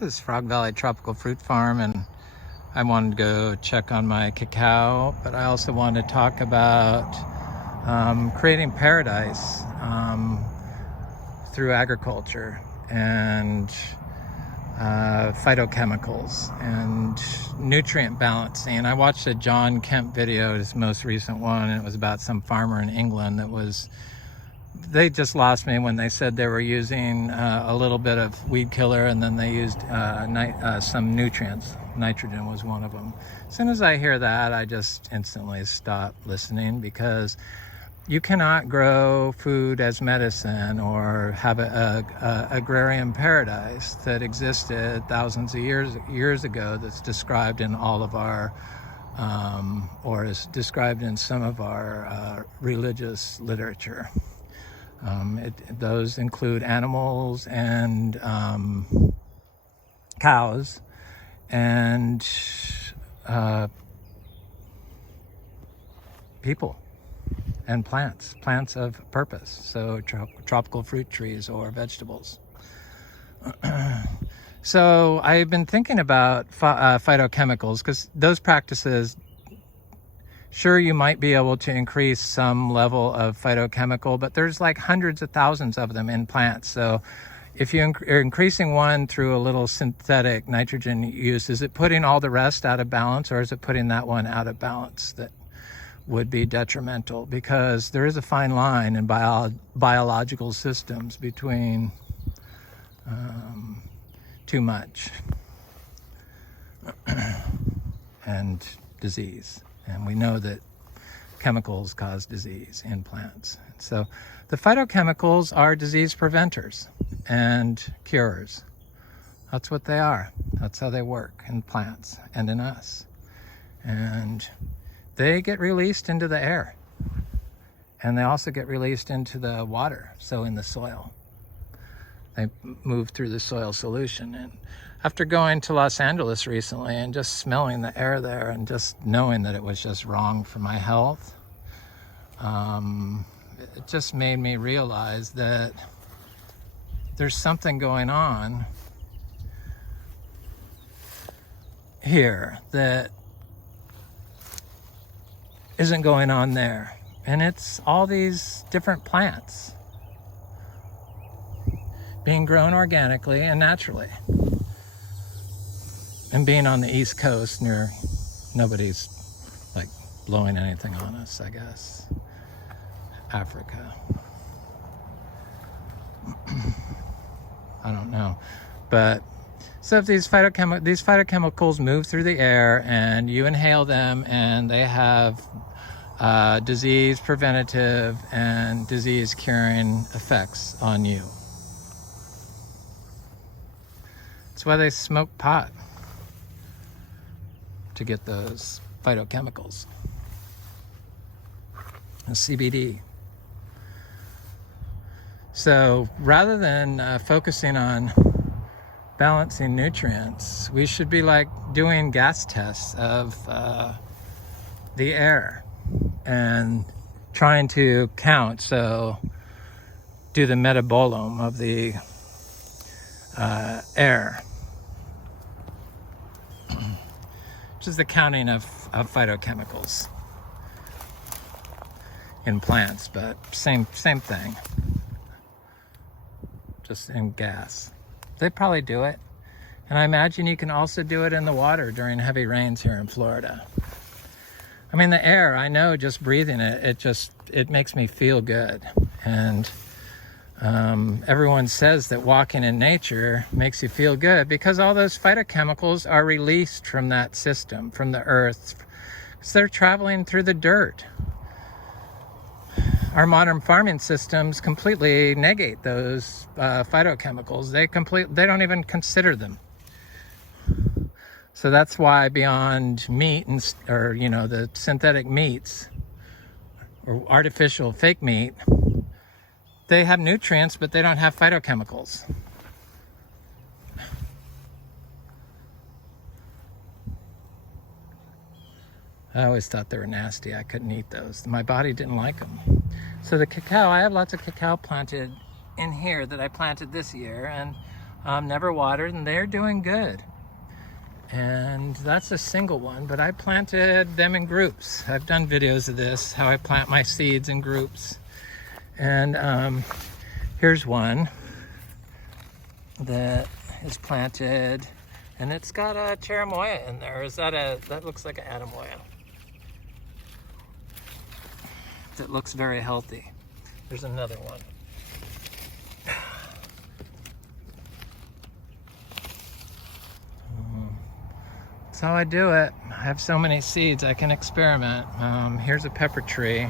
This is Frog Valley Tropical Fruit Farm, and I wanted to go check on my cacao, but I also wanted to talk about creating paradise through agriculture and phytochemicals and nutrient balancing. I watched a John Kemp video, his most recent one, and it was about some farmer in England that was, they just lost me when they said they were using a little bit of weed killer, and then they used some nutrients. Nitrogen was one of them. As soon as I hear that, I just instantly stop listening, because you cannot grow food as medicine or have a agrarian paradise that existed thousands of years ago, that's described in all of our or is described in some of our religious literature. Those include animals and cows and people and plants of purpose, so tropical fruit trees or vegetables. So I've been thinking about phytochemicals, because those practices, sure, you might be able to increase some level of phytochemical, but there's like hundreds of thousands of them in plants. So if you're increasing one through a little synthetic nitrogen use, is it putting all the rest out of balance, or is it putting that one out of balance that would be detrimental? Because there is a fine line in biological systems between too much and disease. And we know that chemicals cause disease in plants. So the phytochemicals are disease preventers and curers. That's what they are. That's how they work in plants and in us. And they get released into the air. And they also get released into the water, so in the soil. They move through the soil solution. And after going to Los Angeles recently and just smelling the air there and just knowing that it was just wrong for my health, it just made me realize that there's something going on here that isn't going on there. And it's all these different plants being grown organically and naturally. And being on the East Coast, near, nobody's like blowing anything on us, I guess. Africa. I don't know. But so if these phytochemicals move through the air and you inhale them, and they have disease preventative and disease curing effects on you. That's why they smoke pot, to get those phytochemicals, and CBD. So rather than focusing on balancing nutrients, we should be like doing gas tests of the air and trying to count. So do the metabolome of the air, which is the counting of phytochemicals in plants, but same thing, just in gas. They probably do it. And I imagine you can also do it in the water during heavy rains here in Florida. I mean, the air, I know, just breathing it, it makes me feel good. And everyone says that walking in nature makes you feel good, because all those phytochemicals are released from that system, from the earth, because they're traveling through the dirt. Our modern farming systems completely negate those phytochemicals. They don't even consider them. So that's why beyond meat or the synthetic meats or artificial fake meat, they have nutrients, but they don't have phytochemicals. I always thought they were nasty. I couldn't eat those. My body didn't like them. So the cacao, I have lots of cacao planted in here that I planted this year, and never watered, and they're doing good. And that's a single one, but I planted them in groups. I've done videos of this, how I plant my seeds in groups. And here's one that is planted, and it's got a cherimoya in there. That looks like an adamoya. That looks very healthy. There's another one. That's how I do it. I have so many seeds, I can experiment. Here's a pepper tree.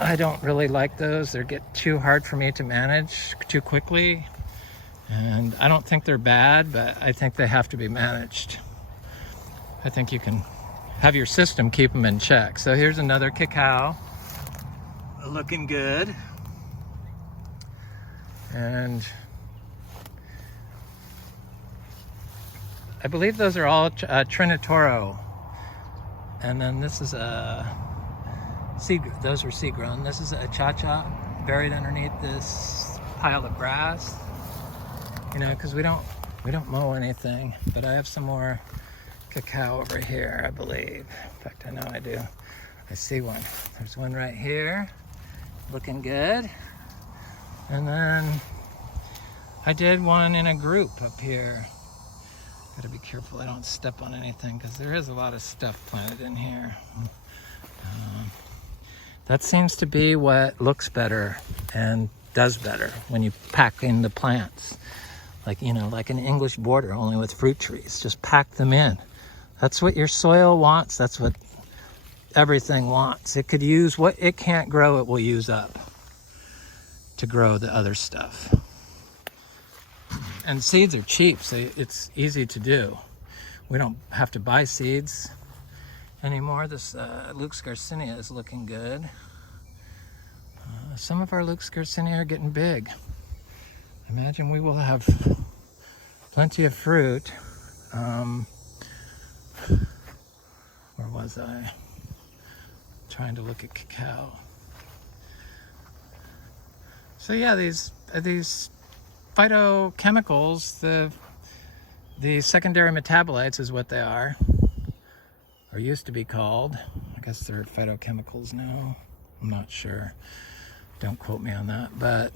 I don't really like those. They get too hard for me to manage too quickly. And I don't think they're bad, but I think they have to be managed. I think you can have your system keep them in check. So here's another cacao, looking good. And I believe those are all Trinitoro. And then this is a seed, those are seed grown. This is a cha-cha buried underneath this pile of grass. You know, because we don't mow anything. But I have some more cacao over here, I believe. In fact, I know I do. I see one. There's one right here, looking good. And then I did one in a group up here. Gotta be careful I don't step on anything, because there is a lot of stuff planted in here. That seems to be what looks better and does better when you pack in the plants. Like, you know, like an English border, only with fruit trees. Just pack them in. That's what your soil wants. That's what everything wants. It could use what it can't grow, it will use up to grow the other stuff. And seeds are cheap, so it's easy to do. We don't have to buy seeds anymore. This Luke's Garcinia is looking good. Some of our Luke's Garcinia are getting big. Imagine we will have plenty of fruit. Where was I? Trying to look at cacao. So yeah, these phytochemicals, the secondary metabolites is what they are, or used to be called. I guess they're phytochemicals now. I'm not sure. Don't quote me on that. But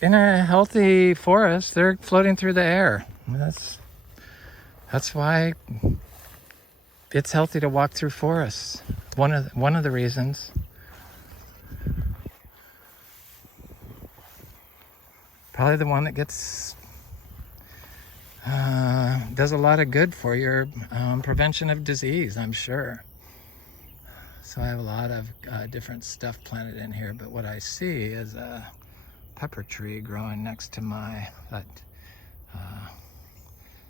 in a healthy forest, they're floating through the air. That's why it's healthy to walk through forests. One of the reasons. Probably the one that does a lot of good for your prevention of disease, I'm sure. So I have a lot of different stuff planted in here, but what I see is a pepper tree growing next to that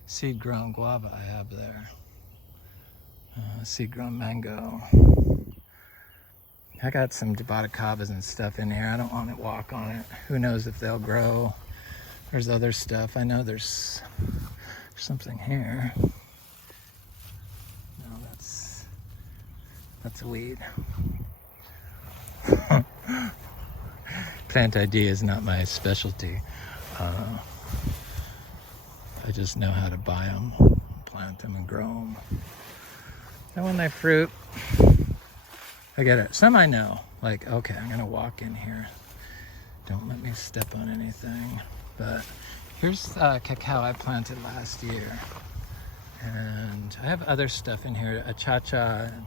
seed-grown guava I have there. Seed-grown mango. I got some jaboticabas and stuff in here. I don't want to walk on it. Who knows if they'll grow. There's other stuff. I know there's something here. No, that's a weed. Plant ID is not my specialty. I just know how to buy them, plant them, and grow them. And when they fruit, I get it. Some I know, like, okay, I'm gonna walk in here. Don't let me step on anything. But here's cacao I planted last year. And I have other stuff in here, a cha-cha and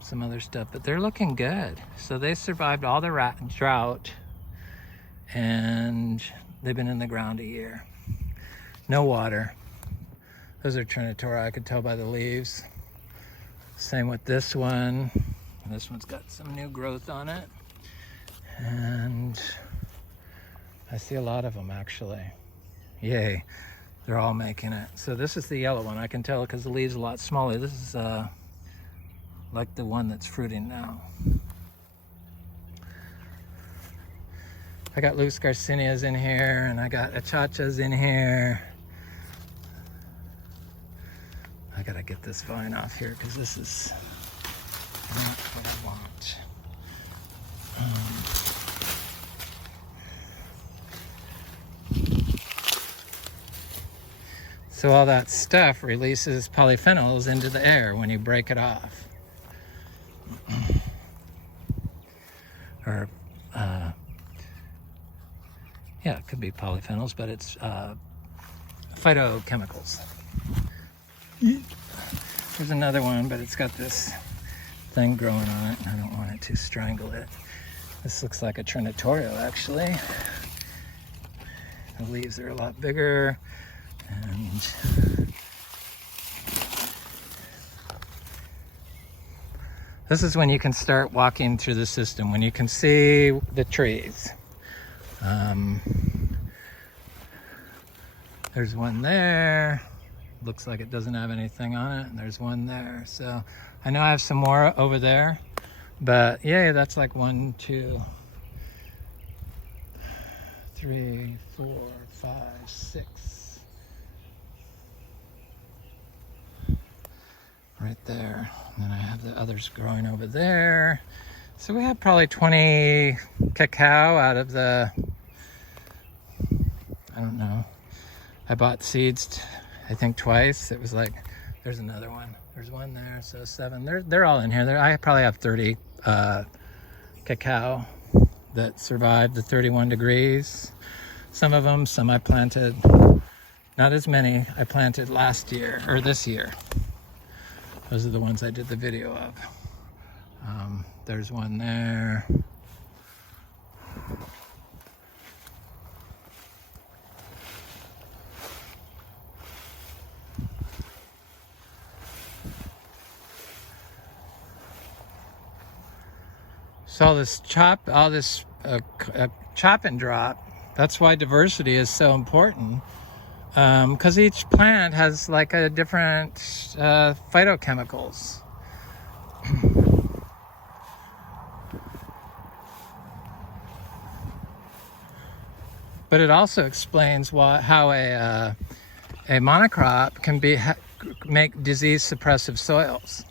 some other stuff, but they're looking good. So they survived all the drought, and they've been in the ground a year. No water. Those are Trinitora, I could tell by the leaves. Same with this one. This one's got some new growth on it. And I see a lot of them actually. Yay, they're all making it. So this is the yellow one. I can tell because the leaves are a lot smaller. This is like the one that's fruiting now. I got Luke's Garcinias in here, and I got achachas in here. I gotta get this vine off here because this is not what I want. So all that stuff releases polyphenols into the air when you break it off. Or, yeah, it could be polyphenols, but it's phytochemicals. There's another one, but it's got this thing growing on it, and I don't want it to strangle it. This looks like a trinitorio, actually. The leaves are a lot bigger, and this is when you can start walking through the system, when you can see the trees. There's one there. Looks like it doesn't have anything on it, and there's one there. So I know I have some more over there, but yeah, that's like 1, 2, 3, 4, 5, 6. Right there. And then I have the others growing over there. So we have probably 20 cacao out of the, I don't know. I bought seeds, I think twice. It was like, there's another one. There's one there, so 7. They're all in here. I probably have 30 cacao that survived the 31 degrees. Some of them, some I planted, not as many I planted last year, or this year. Those are the ones I did the video of. There's one there. So all this chop and drop, that's why diversity is so important. Because each plant has like a different phytochemicals. But it also explains how a monocrop can make disease suppressive soils.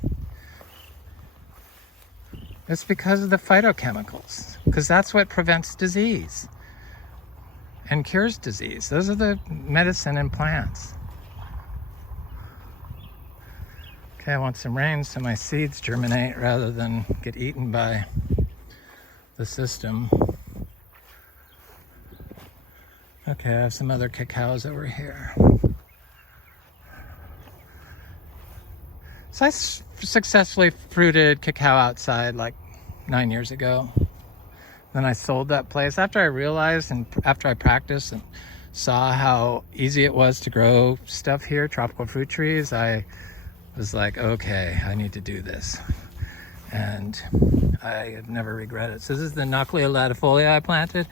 It's because of the phytochemicals, because that's what prevents disease and cures disease. Those are the medicine in plants. Okay, I want some rain so my seeds germinate rather than get eaten by the system. Okay, I have some other cacaos over here. So I successfully fruited cacao outside like 9 years ago. Then I sold that place after I realized and after I practiced and saw how easy it was to grow stuff here, tropical fruit trees. I was like, okay, I need to do this. And I have never regretted it. So this is the Nuclea latifolia I planted.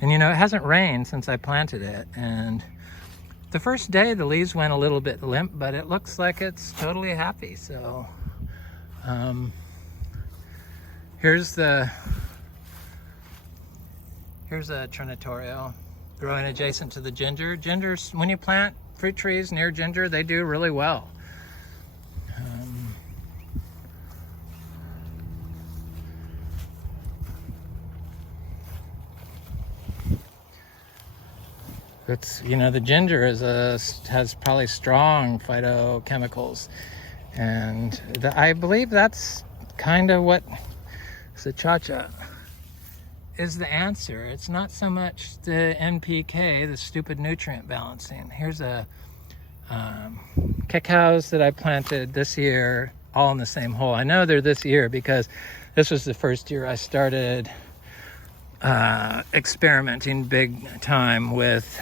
And you know, it hasn't rained since I planted it. And the first day the leaves went a little bit limp, but it looks like it's totally happy. So here's a trinitorio growing adjacent to the ginger. Gingers, when you plant fruit trees near ginger, they do really well. It's, you know, the ginger has probably strong phytochemicals, and I believe that's kind of what Sachacha is the answer. It's not so much the NPK, the stupid nutrient balancing. Here's cacaos that I planted this year, all in the same hole. I know they're this year because this was the first year I started experimenting big time with,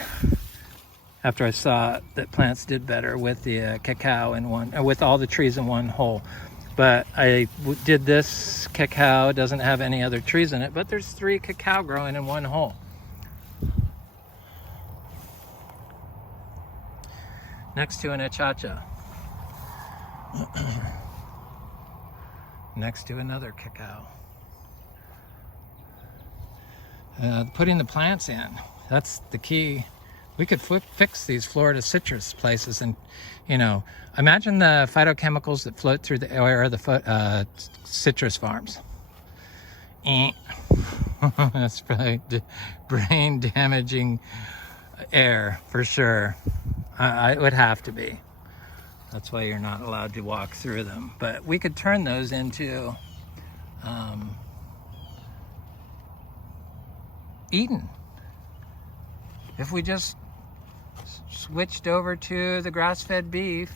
after I saw that plants did better with the cacao in one, with all the trees in one hole. But I did this cacao, it doesn't have any other trees in it, but there's 3 cacao growing in one hole. Next to an achacha. Next to another cacao. Putting the plants in, that's the key. We could fix these Florida citrus places, and you know, imagine the phytochemicals that float through the air of the citrus farms. That's probably brain damaging air for sure. It would have to be. That's why you're not allowed to walk through them. But we could turn those into Eden. If we just switched over to the grass-fed beef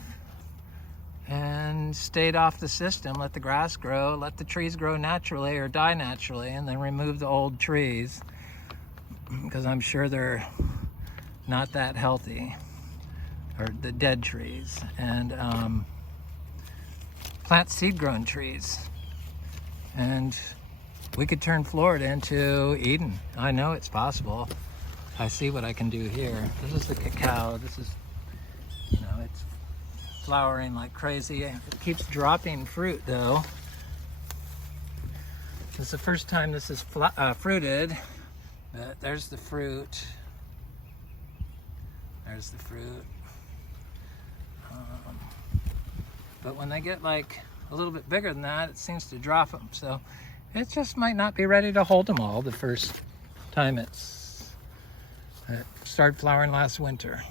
and stayed off the system, let the grass grow, let the trees grow naturally or die naturally, and then remove the old trees, because I'm sure they're not that healthy, or the dead trees, and plant seed-grown trees. And we could turn Florida into Eden. I know it's possible. I see what I can do here. This is the cacao. This is, you know, it's flowering like crazy. It keeps dropping fruit though. This is the first time this is fruited, but there's the fruit. There's the fruit. But when they get like a little bit bigger than that, it seems to drop them. So it just might not be ready to hold them all the first time it started flowering last winter.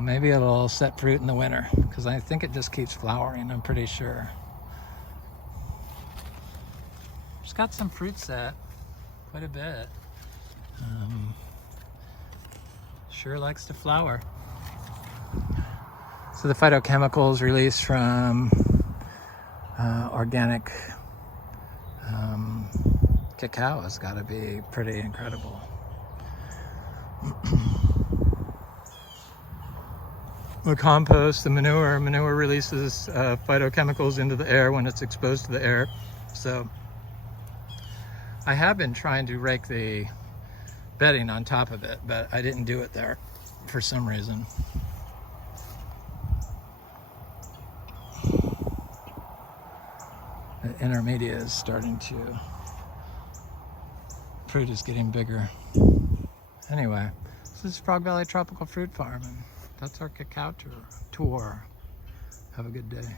Maybe it'll set fruit in the winter, because I think it just keeps flowering, I'm pretty sure. It's got some fruit set, quite a bit. Sure likes to flower. So the phytochemicals released from organic cacao has got to be pretty incredible. The compost, the manure releases phytochemicals into the air when it's exposed to the air. So I have been trying to rake the bedding on top of it, but I didn't do it there for some reason. The intermedia is starting to, fruit is getting bigger. Anyway, this is Frog Valley Tropical Fruit Farm, and that's our cacao tour. Have a good day.